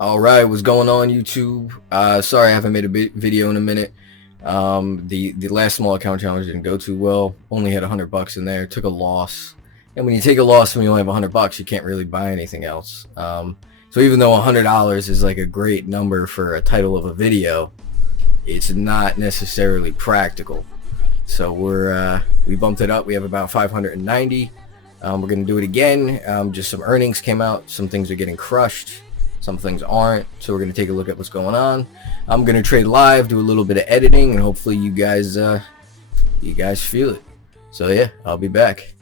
All right, what's going on, YouTube? Sorry I haven't made a video in a minute. The last small account challenge didn't go too well. Only had $100 in there. Took a loss, and when you take a loss when you only have $100, you can't really buy anything else. So even though $100 is like a great number for a title of a video, it's not necessarily practical. So we bumped it up. We have about 590. We're gonna do it again. Just some earnings came out. Some things are getting crushed. Some things aren't, so we're going to take a look at what's going on. I'm going to trade live, do a little bit of editing, and hopefully you guys feel it. So yeah, I'll be back.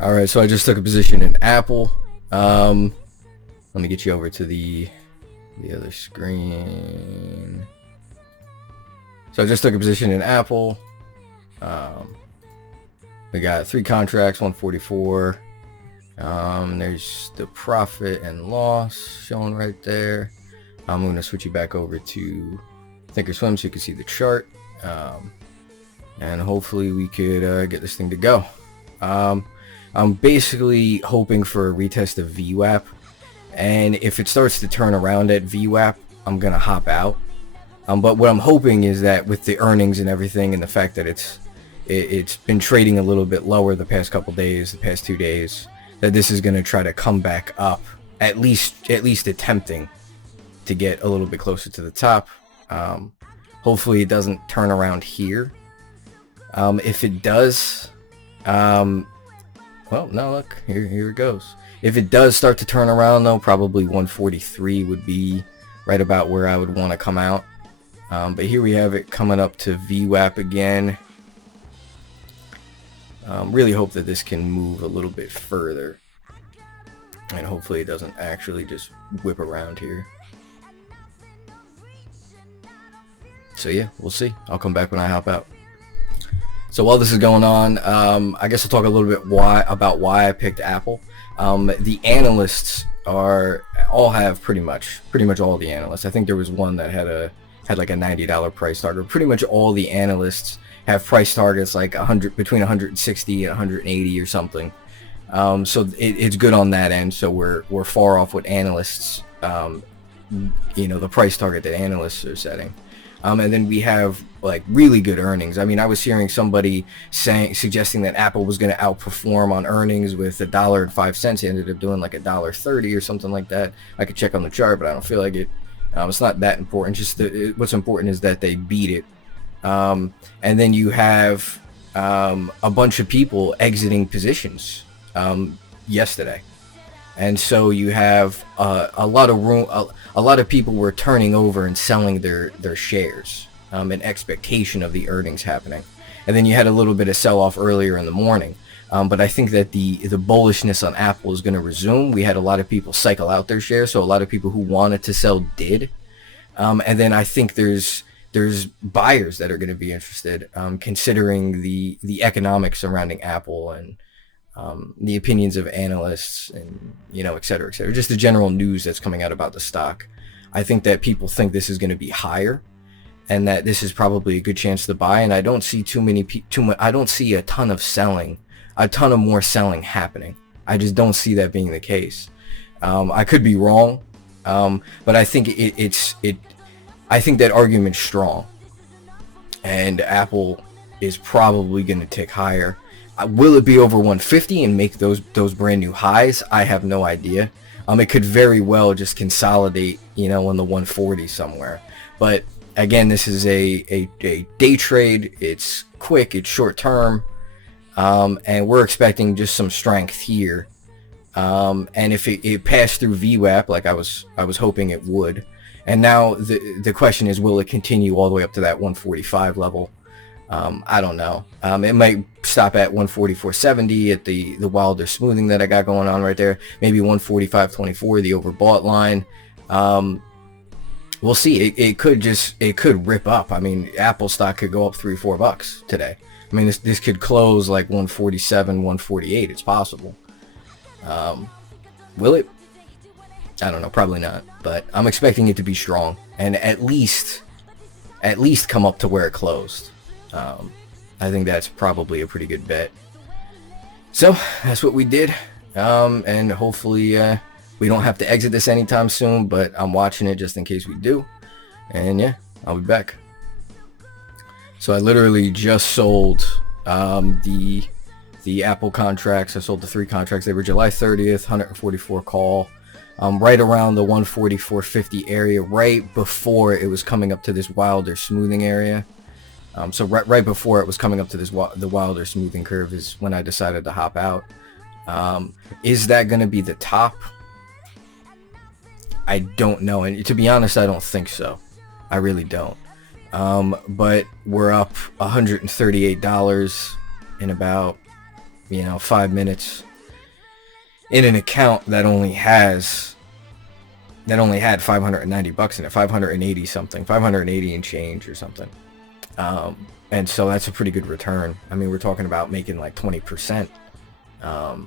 Alright, so I just took a position in Apple. Let me get you over to the other screen. So I just took a position in Apple. We got 3 contracts, 144. There's the profit and loss shown right there. I'm going to switch you back over to Thinkorswim so you can see the chart, and hopefully we could get this thing to go. I'm basically hoping for a retest of VWAP, and if it starts to turn around at VWAP, I'm gonna hop out. But what I'm hoping is that with the earnings and everything, and the fact that it's been trading a little bit lower the past couple days, the past 2 days, that this is going to try to come back up, at least attempting to get a little bit closer to the top. Hopefully it doesn't turn around here. If it does, well, no, look, here it goes. If it does start to turn around though, probably 143 would be right about where I would want to come out. But here we have it coming up to VWAP again. Really hope that this can move a little bit further, and hopefully it doesn't actually just whip around here. So yeah, we'll see. I'll come back when I hop out. So while this is going on, I guess I'll talk a little bit about why I picked Apple. The analysts all have pretty much all the analysts. I think there was one that had like a $90 price target. Pretty much all the analysts have price targets like between 160 and 180 or something. So it's good on that end. So we're far off what analysts, the price target that analysts are setting. And then we have like really good earnings. I mean, I was hearing somebody suggesting that Apple was going to outperform on earnings with $1.05. It ended up doing like $1.30 or something like that. I could check on the chart, but I don't feel like it. It's not that important. Just what's important is that they beat it. And then you have a bunch of people exiting positions yesterday, and so you have a lot of room. A lot of people were turning over and selling their shares in expectation of the earnings happening, and then you had a little bit of sell-off earlier in the morning. But I think that the bullishness on Apple is going to resume. We had a lot of people cycle out their shares, so a lot of people who wanted to sell did, and then I think there's buyers that are going to be interested, considering the economics surrounding Apple and the opinions of analysts and et cetera, just the general news that's coming out about the stock. I think that people think this is going to be higher, and that this is probably a good chance to buy. And I don't see I don't see a ton of more selling happening. I just don't see that being the case. I could be wrong, but I think I think that argument's strong, and Apple is probably going to tick higher. Will it be over 150 and make those brand new highs? I have no idea. It could very well just consolidate, in the 140 somewhere. But again, this is a day trade. It's quick. It's short term, and we're expecting just some strength here. And if it passed through VWAP like I was hoping it would. And now the question is, will it continue all the way up to that 145 level? I don't know. It might stop at 144.70 at the Wilder smoothing that I got going on right there. Maybe 145.24, the overbought line. We'll see. It could rip up. I mean, Apple stock could go up $3-4 today. I mean, this could close like 147, 148. It's possible. Will it? I don't know, probably not, but I'm expecting it to be strong and at least come up to where it closed. I think that's probably a pretty good bet. So that's what we did, and hopefully We don't have to exit this anytime soon, but I'm watching it just in case we do. And yeah, I'll be back. So I literally just sold the Apple contracts. I sold the 3 contracts. They were July 30th, 144 call, right around the 144.50 area, right before it was coming up to this wilder smoothing area. So right before it was coming up to this the wilder smoothing curve is when I decided to hop out. Is that going to be the top? I don't know, and to be honest, I don't think so. I really don't. But we're up $138 in about 5 minutes in an account that only had $590 in it, 580 something, 580 and change or something. And so that's a pretty good return. I mean, we're talking about making like 20%. About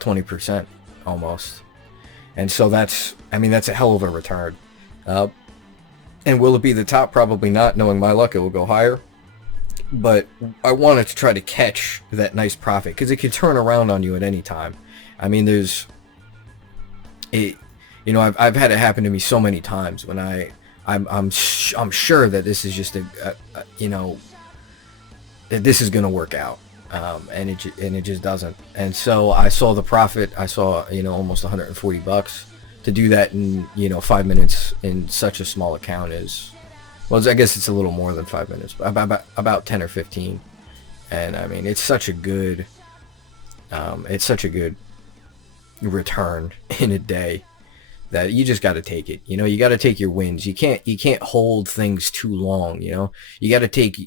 20% almost. And so that's a hell of a return. And will it be the top? Probably not. Knowing my luck, it will go higher. But I wanted to try to catch that nice profit because it could turn around on you at any time. I mean, I've had it happen to me so many times when I'm sure that this is just that this is gonna work out, and it just doesn't. And so I saw the profit. I saw almost $140. To do that in 5 minutes in such a small account is, well, I guess it's a little more than 5 minutes, but about 10 or 15. And I mean, it's such a good return in a day that you just got to take it. You got to take your wins. You can't hold things too long. You got to take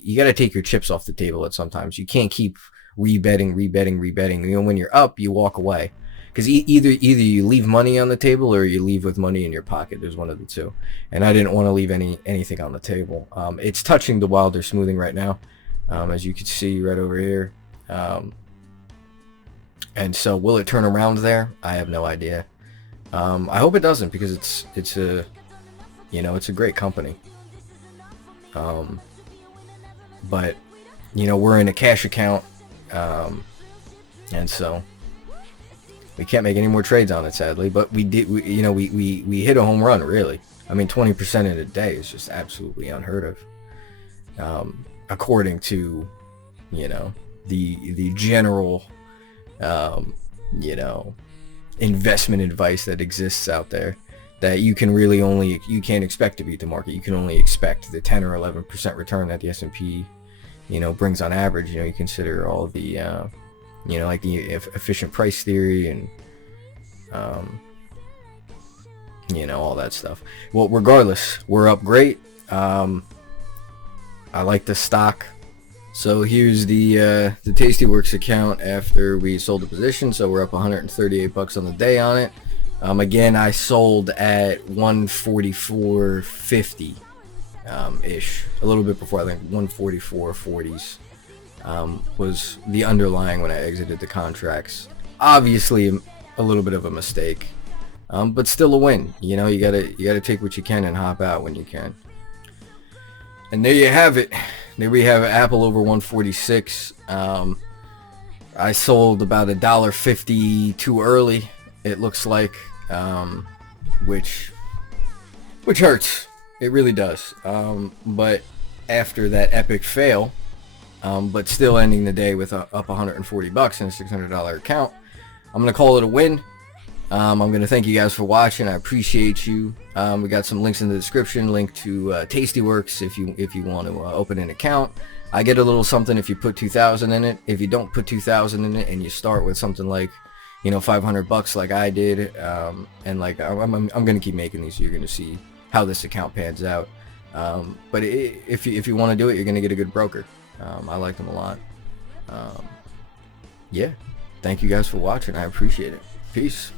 your chips off the table at sometimes. You can't keep rebetting. When you're up, you walk away. Because either you leave money on the table or you leave with money in your pocket. There's one of the two. And I didn't want to leave anything on the table. It's touching the wilder smoothing right now, as you can see right over here. And so will it turn around there? I have no idea. I hope it doesn't, because it's a great company. But we're in a cash account, and so we can't make any more trades on it, sadly. But we hit a home run, really. I mean, 20% in a day is just absolutely unheard of, according to the general investment advice that exists out there, that you can't expect to beat the market. You can only expect the 10 or 11% return that the S&P brings on average. You consider all the like the efficient price theory and all that stuff. Well, regardless, we're up great. I like the stock. So here's the Tastyworks account after we sold the position. So we're up $138 on the day on it. Again, I sold at 144.50 ish, a little bit before. I think 144.40s was the underlying when I exited the contracts. Obviously a little bit of a mistake, but still a win. You gotta take what you can and hop out when you can. And there you have it. There we have Apple over 146. I sold about $1.50 too early, it looks like, which hurts. It really does. But after that epic fail, but still ending the day with up $140 in a $600 account, I'm gonna call it a win. I'm gonna thank you guys for watching. I appreciate you. We got some links in the description. Link to Tastyworks if you want to open an account. I get a little something if you put $2,000 in it. If you don't put $2,000 in it and you start with something like $500 like I did, and like I'm gonna keep making these, so you're gonna see how this account pans out. But if you want to do it, you're gonna get a good broker. I like them a lot. Yeah, thank you guys for watching. I appreciate it. Peace.